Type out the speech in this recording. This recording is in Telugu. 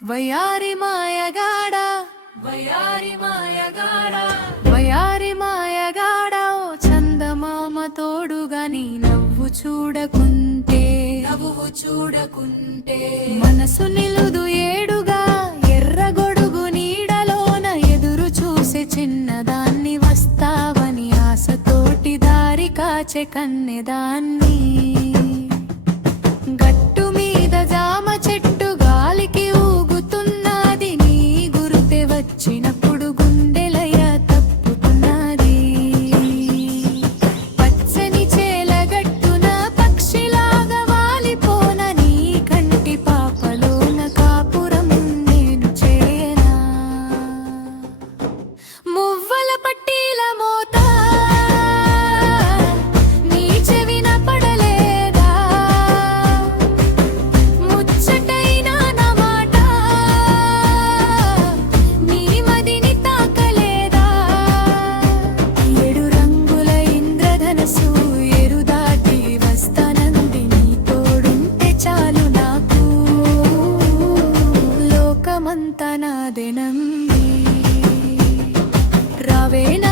వయారి మాయగాడ వయారి మాయగాడ వయారి మాయగాడ ఓ చందమామ తోడుగా నీ నవ్వు చూడకుంటే మనసు నిలుదు ఏడుగా ఎర్రగొడుగు నీడలోన ఎదురు చూసే చిన్నదాన్ని వస్తావని ఆశతోటి దారి కాచే కన్నెదాన్ని గట్టు మీద జామ చెట్టు గాలికి ఊగుతున్నది నీ గురుతే వచ్చినప్పుడు గుండెలయ తప్పుతున్నది పచ్చని చేలగట్టున పక్షిలాగా వాలిపోన నీ కంటి పాపలోన కాపురం నేను చేయనా మువ్వల పట్టీల మోత నీ చెవిన పడలేదా ముచ్చటైన నా మాట నీ మదిని తాకలేదా ఏడు రంగుల ఇంద్రధనసు ఎరుదాటి వస్తానంది నీ తోడుంటే చాలు నాకు లోకమంతా నాదెనంది రావేనా